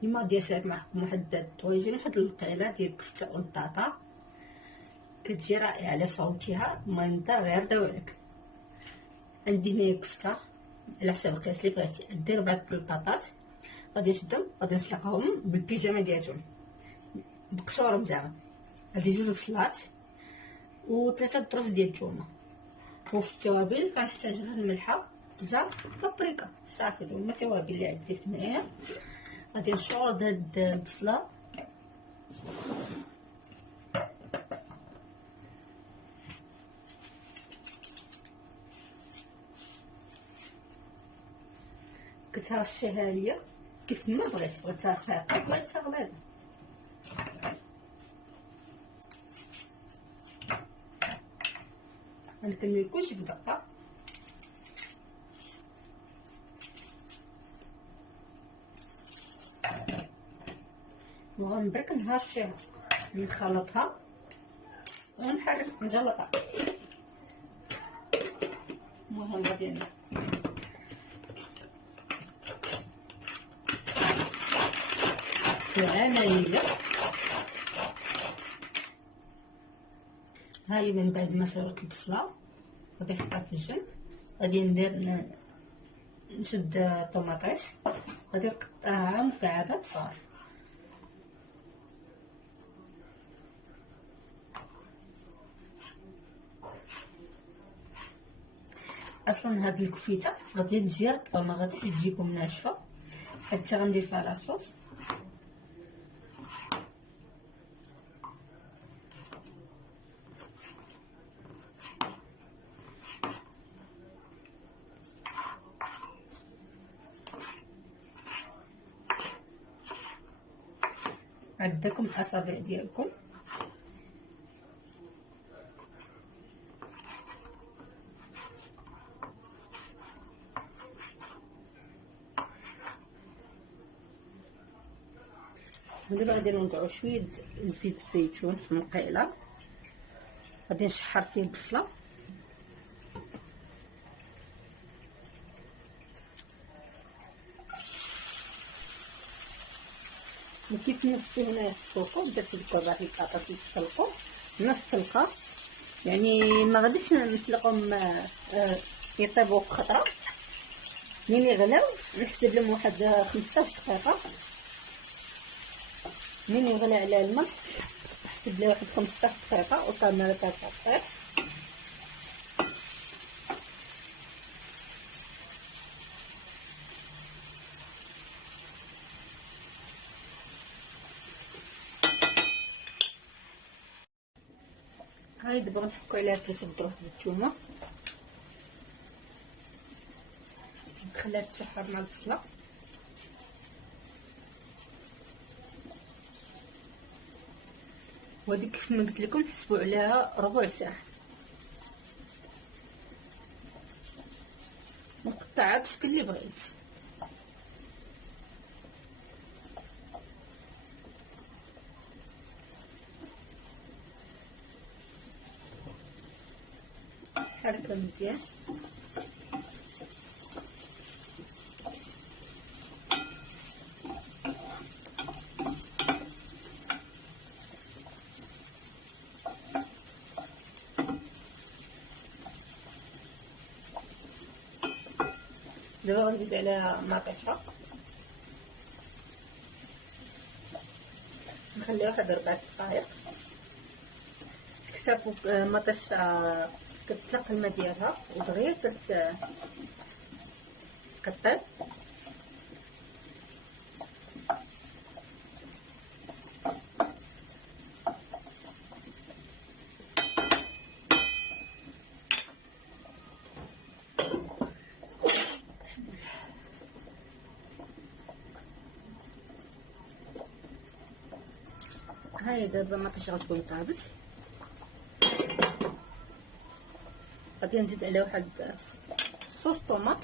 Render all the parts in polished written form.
كيما ديال معكم واحد الطويجين، واحد القيله ديال الكفته والبطاطا كتجي رائعه على صوتها. المهم انت غير داولك. عندي هنايا كفته على حسب القياس اللي بغيتي. دير 4 البطاطات، غادي نشدهم غادي نسلقهم بالبيجامه ديالهم بقشورهم زعما. هادي 2 بصلات و3 دروس ديال الثومه. وفي التوابل كنحتاج غير الملحه، بزار، بابريكا، صافي. هما التوابل اللي عندي هنايا. غادي نشرد هاد البصله كترشيها ليا كيف ما بغيتي. بغيتها خفيفه بغيتها غليظه. انا كندير كلشي بدقه. وغنبرك نهرشيها، نخلطها ونحرك نجلطها. المهم غادي العمليه هاي. من بعد ما سلقت البصله غادي نحطها في الجنب. غادي ندير نشد طوماطيش، غادي نقطعها مكعبات صغار. اصلا هاد الكفيته غادي تجي رطبه، ما غاديش تجيكم ناشفه، حتى غندير فيها لاصوص. عندكم الاصابع ديالكم. دابا غادي نوضعو شويه زيت الزيتون في المقيله. غادي نشحر فيه البصله وكيف ما شفتوا هنايا في الفوق. درت لكم 4 البطاطا يتسلقوا نص سلقه، يعني ما غاديش نسلقهم يطيبوا في خطره. مين يغلاو نحسب لهم واحد 15 دقيقه. مين يغلى على الماء نحسب له واحد 15 دقيقه وطالما كتطيب. هاي دابا غنحكو عليها 3 دروس ديال الثومه، نخليها تشحر مع البصله. وهذيك كيف ما قلت لكم حسبوا عليها ربع ساعه. نقطعها بشكل اللي بغيت. حركه مزيان. دابا غنزيد عليها مطيشه، نخليها واحد 4 دقائق. كتافو مطيشه كتطلق الماء ديالها ودغيا كطيب. هاي دابا مطيشه غتكون طابت. غادي نزيد عليها واحد صوص طوماط،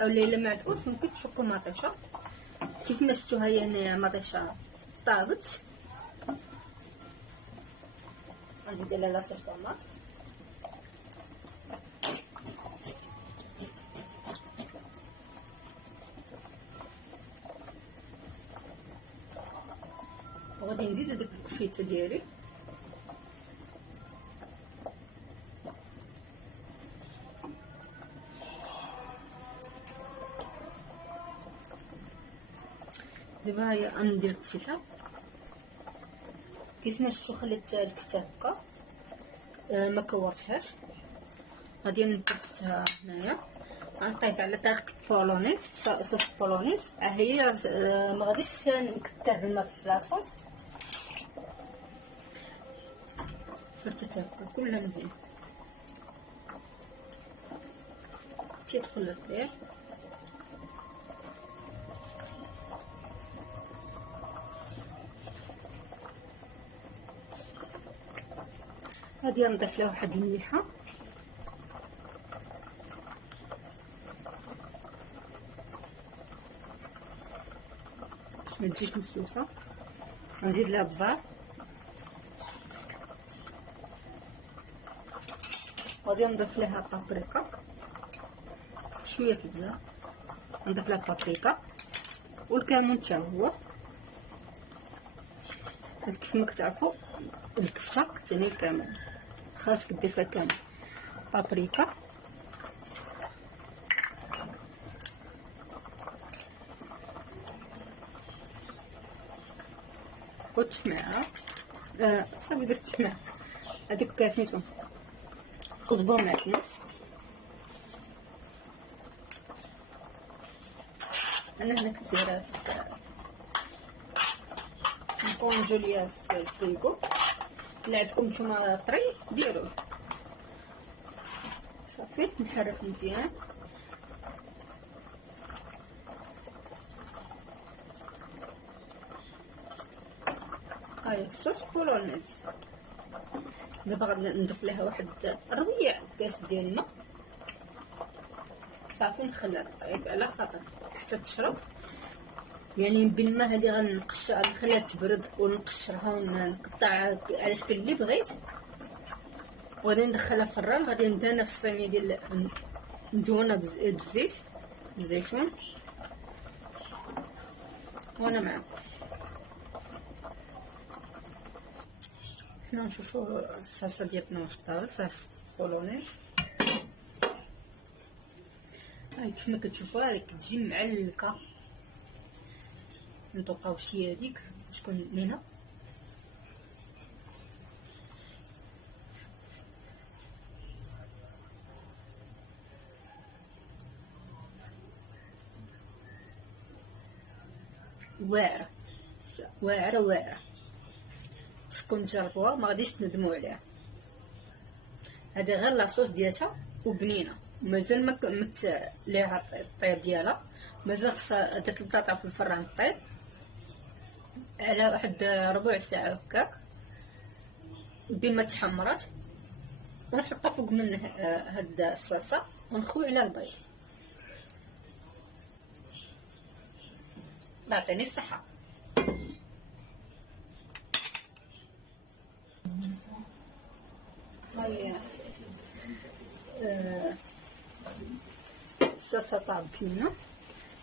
او الا ما عندكمش ممكن تحطوا مطيشه. كيف ما شفتوا هي هنايا مطيشه طابت. غنزيد عليها لاصوص طوماط. وغادي نزيد هذيك الكفيته ديالي. دابا هي غندير الكفته كيف ما شفتوا، خليت الكفته هكا ما كورتهاش. غادي نكفتها هنايا، غنطيب على طريقه بولونيز، صوص بولونيز. هي ما غاديش نكثر الماء في لاصوص، فرتتها هكا كلها مزيان تيدخل البيض. غادي نضيف له واحد المليحه باش ما تجيش مسلوسه. نزيد لها بزار، غادي نضيف لها بابريكا شويه في البزار، نضيف لها بابريكا والكمون حتى هو. كيف ما كتعرفوا الكفته كتعني الكمون، خاصك دير فيها كامل. بابريكا والتحميره، صافي درت التحميره هذيك سميتو كزبره معكنوس. انا هنا كديرها نكونجو ليا في الفريغو. الا عندكم نتوما طري ديروه. صافي نحرك مزيان. هاي الصوص بولونيز. دابا غادي نضيف لها واحد ربيع كاس ديال الماء. صافي نخليها طيب على خاطر حتى تشرب، يعني بالماء هذه غنقشرها، نخليها تبرد ونقشرها ونقطع على شكل اللي بغيت، وغادي ندخلها في الفران. غادي ندهنها في الصينيه ديال مدهونه بالزيت الزيتون. وانا معكم حنا نشوفوا الصلصه ديالنا واش طابت، صلصه بولونيز. هاي كيف ما كتشوفوها هاي كتجي معلكه، نطوقاو شي هذيك تكون لينا. واعره واعره واعره، خصكم تجربوها ما غاديش تندموا عليها. هذه غير لاصوص ديالها وبنينه، مازال ما ليها الطيب ديالها، مازال خصها داك البطاطا في الفران طيب على واحد ربع ساعه هكاك بما تحمرات، ونحطها فوق من هاد الصلصه ونخوي على البيض. يعطيني الصحه. هاي الصلصه طابت لينا.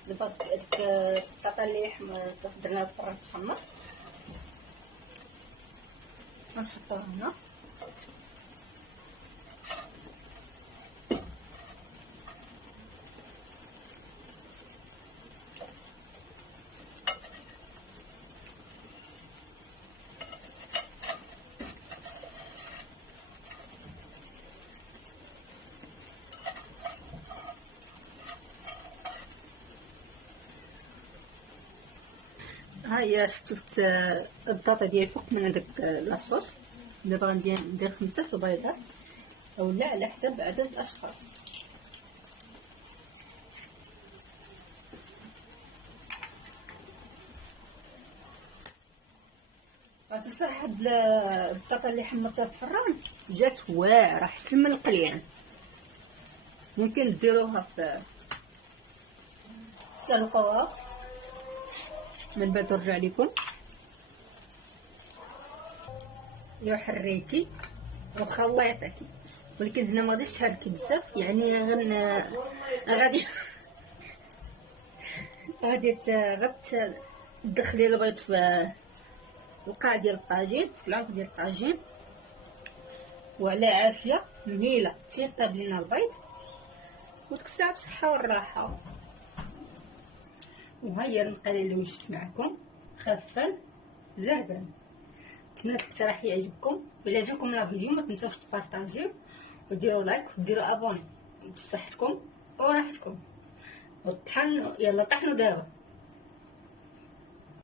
دابا ديك البطاطا اللي درناها في الفران تحمر غنحطوها هنا. هاهي شفت البطاطا ديالي فوق من هذاك لاصوص. دابا غندير 5 البيضات اولا على حسب عدد الاشخاص. بصح هاد البطاطا اللي حمرتها في الفران جات واعره احسن من القليان. ممكن ديروها في سلقوها من بعد ترجع لكم يا حريكي وخليطيكي، ولكن هنا ما غاديش تحركي بزاف، يعني غادي غادي تدخلي البيض في وقع ديال الطاجين، العرق ديال الطاجين، وعلى عافيه مهيله تيطيب لينا البيض. وديك الساعه بصحه والراحه. وها هي المقاله اللي وجدت معكم خفان زهبان. نتمنى الاقتراح يعجبكم. الا عجبكم لا فيديو ما تنساوش تبارطاجيو وديروا لايك وديروا ابوني بصحتكم وراحتكم. والطحن يلا طحنوا دابا.